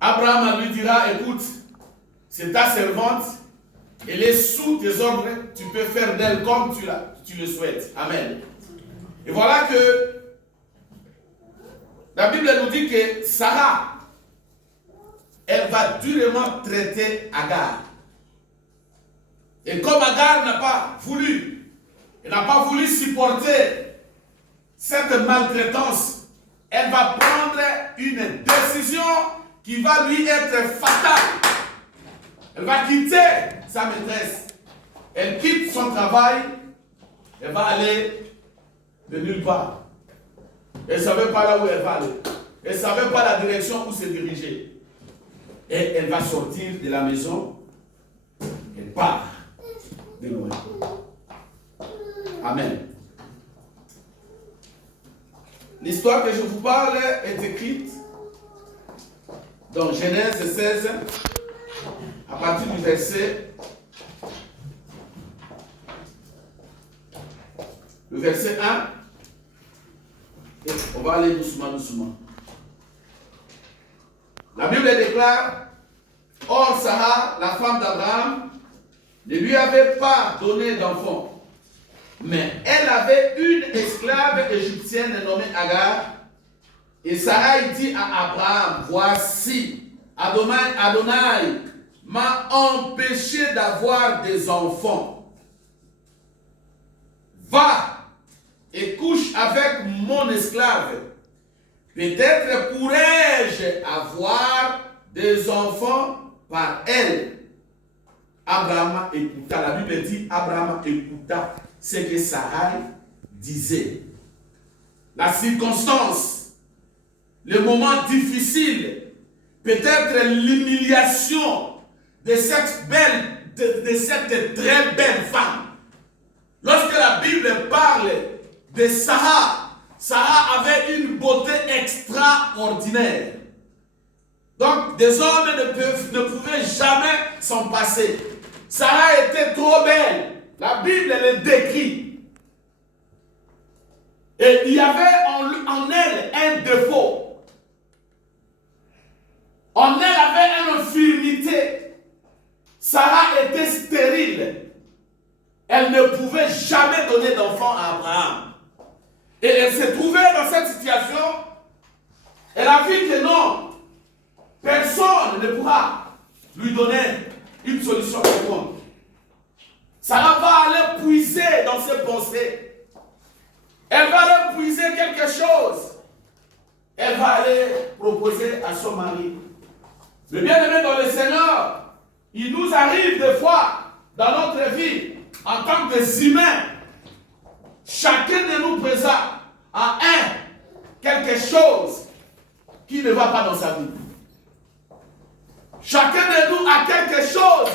Abraham lui dira, écoute, c'est ta servante, elle est sous tes ordres, tu peux faire d'elle comme tu le souhaites. Amen. Et voilà que la Bible nous dit que Sarah, elle va durement traiter Agar. Et comme Agar n'a pas voulu, elle n'a pas voulu supporter cette maltraitance, elle va prendre une décision qui va lui être fatale. Elle va quitter sa maîtresse. Elle quitte son travail. Elle va aller de nulle part. Elle ne savait pas là où elle va aller. Elle ne savait pas la direction où se diriger. Et elle va sortir de la maison. Elle part de loin. Amen. L'histoire que je vous parle est écrite dans Genèse 16, à partir du verset, le verset 1. Et on va aller doucement, doucement. La Bible déclare, or Sarah, la femme d'Abraham, ne lui avait pas donné d'enfant, mais elle avait une esclave égyptienne nommée Agar. Et Sarah dit à Abraham, voici, Adonai m'a empêché d'avoir des enfants. Va et couche avec mon esclave. Peut-être pourrais-je avoir des enfants par elle. Abraham écouta. La Bible dit, Abraham écouta ce que Sarah disait. La circonstance, le moment difficile, peut-être l'humiliation de cette très belle femme. Lorsque la Bible parle de Sarah, Sarah avait une beauté extraordinaire. Donc, des hommes ne pouvaient jamais s'en passer. Sarah était trop belle. La Bible le décrit. Et il y avait en elle un défaut. En elle avait une infirmité. Sarah était stérile. Elle ne pouvait jamais donner d'enfant à Abraham. Et elle s'est trouvée dans cette situation. Elle a vu que non, personne ne pourra lui donner une solution quelconque. Sarah va aller puiser dans ses pensées. Elle va aller puiser quelque chose. Elle va aller proposer à son mari. Le bien-aimé dans le Seigneur, il nous arrive des fois dans notre vie, en tant qu'humains, chacun de nous présente à quelque chose qui ne va pas dans sa vie. Chacun de nous a quelque chose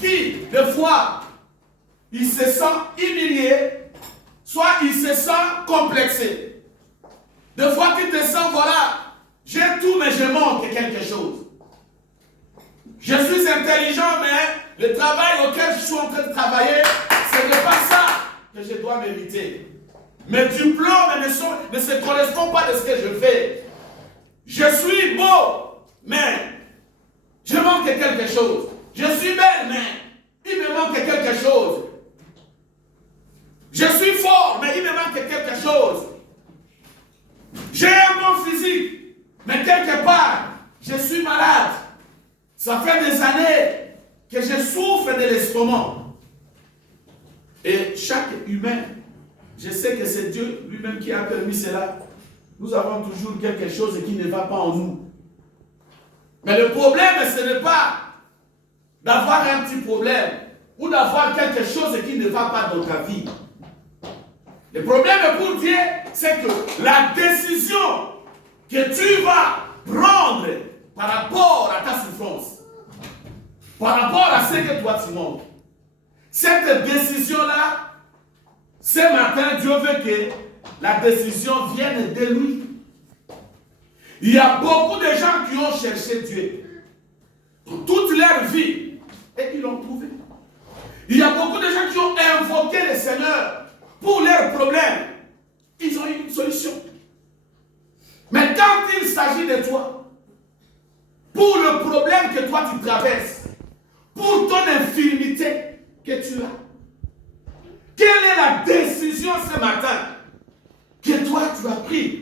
qui, des fois, il se sent humilié, soit il se sent complexé. Des fois, tu te sens, voilà, j'ai tout, mais je manque quelque chose. Je suis intelligent, mais le travail auquel je suis en train de travailler, ce n'est pas ça que je dois mériter. Mes diplômes ne se correspondent pas de ce que je fais. Je suis beau, mais je manque quelque chose. Je suis belle, mais il me manque quelque chose. Je suis fort, mais il me manque quelque chose. J'ai un bon physique, mais quelque part, je suis malade. Ça fait des années que je souffre de l'estomac. Et chaque humain, je sais que c'est Dieu lui-même qui a permis cela. Nous avons toujours quelque chose qui ne va pas en nous. Mais le problème, ce n'est pas d'avoir un petit problème ou d'avoir quelque chose qui ne va pas dans ta vie. Le problème pour Dieu, c'est que la décision que tu vas prendre par rapport à ta souffrance, par rapport à ce que toi tu manques, cette décision-là, ce matin, Dieu veut que la décision vienne de lui. Il y a beaucoup de gens qui ont cherché Dieu toute leur vie et ils l'ont trouvé. Il y a beaucoup de gens qui ont invoqué le Seigneur pour leurs problèmes. Ils ont eu une solution. Mais quand il s'agit de toi, pour le problème que toi tu traverses, pour ton infirmité que tu as. Quelle est la décision ce matin que toi tu as prise?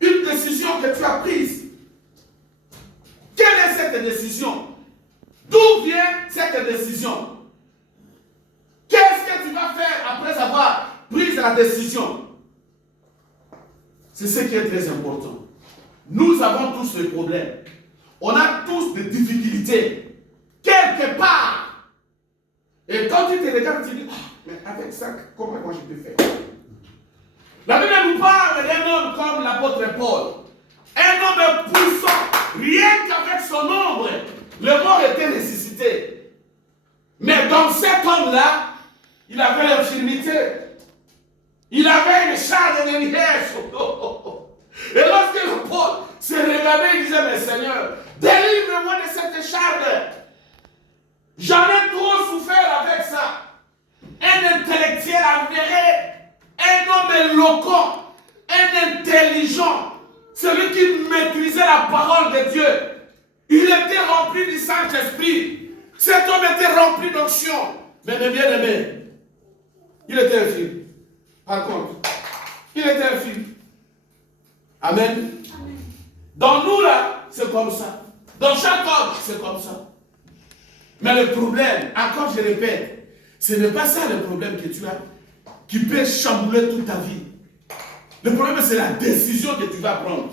Une décision que tu as prise. Quelle est cette décision? D'où vient cette décision? Qu'est-ce que tu vas faire après avoir pris la décision? C'est ce qui est très important. Nous avons tous des problèmes. On a tous des difficultés. Quelque part. Et quand tu te regardes, tu dis, mais avec ça, comment moi je peux faire? La Bible nous parle d'un homme comme l'apôtre Paul. Un homme puissant. Rien qu'avec son ombre, le mort était ressuscité. Mais dans cet homme-là, il avait l'infirmité. Il avait une charge de liesse. Et lorsque le Paul se regardait, il disait, mais Seigneur, délivre-moi de cette charge. J'en ai trop souffert avec ça. Un intellectuel avéré, un homme éloquent, un intelligent, celui qui maîtrisait la parole de Dieu. Il était rempli du Saint-Esprit. Cet homme était rempli d'onction. Mais bien aimé, il était infirme. Par contre, il était infirme. Amen. Amen. Dans nous là, c'est comme ça. Dans chaque homme, c'est comme ça. Mais le problème, encore je répète, ce n'est pas ça le problème que tu as, qui peut chambouler toute ta vie. Le problème, c'est la décision que tu vas prendre.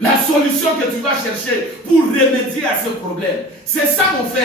La solution que tu vas chercher pour remédier à ce problème. C'est ça, mon frère.